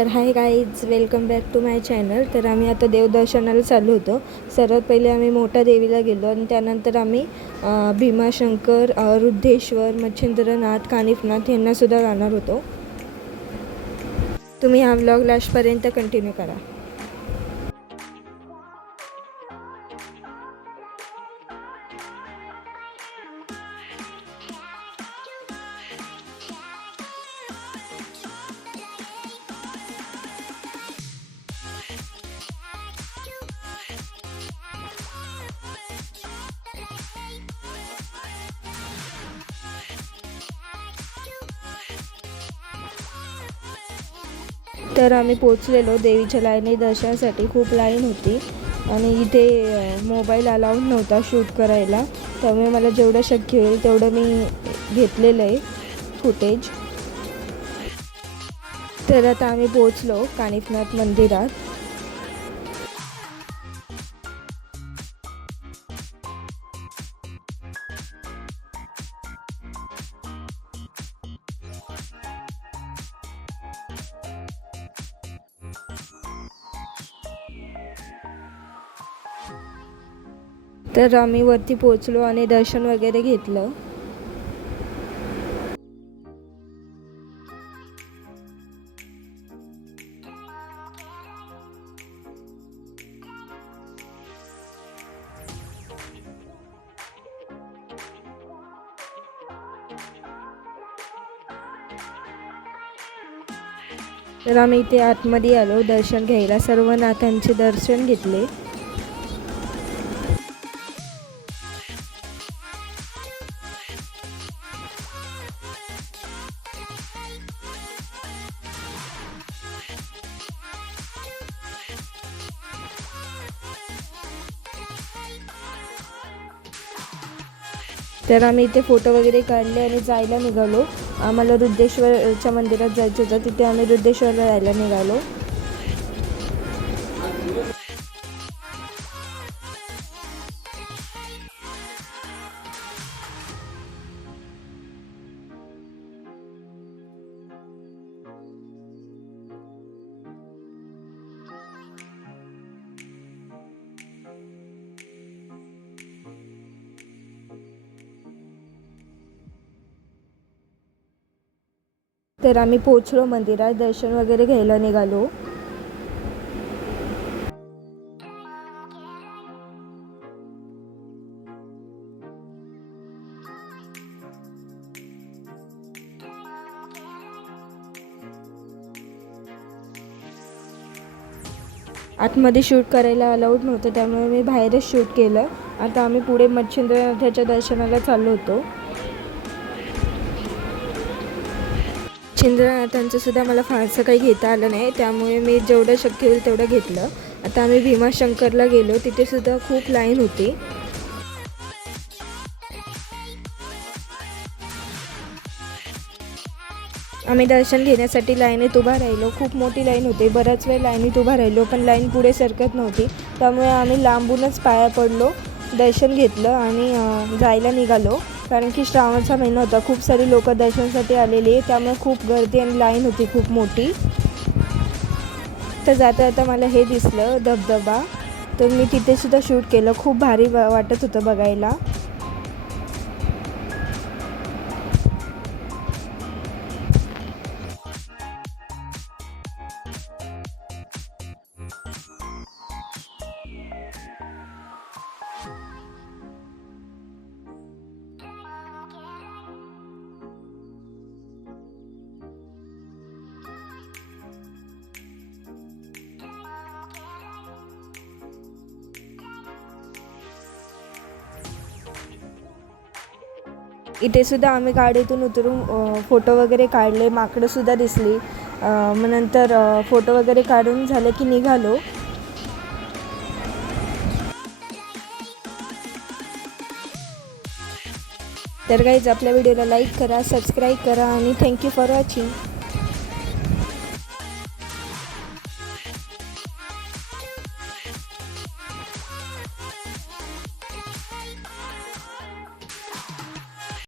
तर hi guys, welcome back to my channel. तर आम्ही आता देवदर्शनाला चाललो होतो। सर्वात पहिले आम्ही मोठा देवीला गेलो आणि त्यानंतर आम्ही भीमाशंकर, रुद्धेश्वर, मच्छिंद्रनाथ, कानिफनाथ यांनासुद्धा जाणार होतो। तुम्ही हा व्लॉग लास्टपर्यंत कंटिन्यू करा। तर आम्ही पोचलेलो देवीच्या लाईनी दर्शनासाठी। खूप लाईन होती आणि इथे मोबाईल अलाउड नव्हता शूट करायला, त्यामुळे मला जेवढं शक्य होईल तेवढं मी घेतलेलं आहे फुटेज। तर आता आम्ही पोचलो कानिफनाथ मंदिरात। तर आम्ही वरती पोचलो आणि दर्शन वगैरे घेतलं। तर आम्ही इथे आतमध्ये आलो दर्शन घ्यायला। सर्व नाथांचे दर्शन घेतले। तर आम्ही इथे फोटो वगैरे काढले आणि जायला निघालो। आम्हाला रुद्धेश्वरच्या मंदिरात जायचं होतं, तिथे आम्ही रुद्धेश्वरला जायला निघालो। तर आम्ही पोचलो मंदिरात, दर्शन वगैरे घ्यायला निघालो। आतमध्ये शूट करायला अलाउड नव्हतं, त्यामुळे मी बाहेरच शूट केलं। आता आम्ही पुढे मच्छिंद्रनाथाच्या दर्शनाला चाललो होतो। मच्छिंद्रनाथांचं सुद्धा मला फारसं काही घेता आलं नाही, त्यामुळे मी जेवढं शक्य होईल तेवढं घेतलं। आता आम्ही भीमाशंकरला गेलो, तिथे सुद्धा खूप लाईन होती। आम्ही दर्शन घेण्यासाठी लाईनीत उभा राहिलो। खूप मोठी लाईन होती, बराच वेळ लाईनीत उभा राहिलो, पण लाईन पुढे सरकत नव्हती, त्यामुळे आम्ही लांबूनच पाया पडलो, दर्शन घेतलं आणि जायला निघालो। कारण की श्रावणचा महिना होता, खूप सारी लोक दर्शनासाठी आलेली, त्यामुळे खूप गर्दी आणि लाईन होती खूप मोठी। तर जाता जाता मला हे दिसलं धबधबा, तर मी तिथे सुद्धा शूट केलं। खूप भारी वाटत होतं बघायला। इथे सुद्धा आम्ही गाडीतून उतरून फोटो वगैरे काढले, माकडं सुद्धा दिसली। मग नंतर फोटो वगैरे काढून झालं की निघालो। तर गाईज, आपल्या व्हिडिओला लाईक करा, सबस्क्राईब करा आणि थँक्यू फॉर वॉचिंग।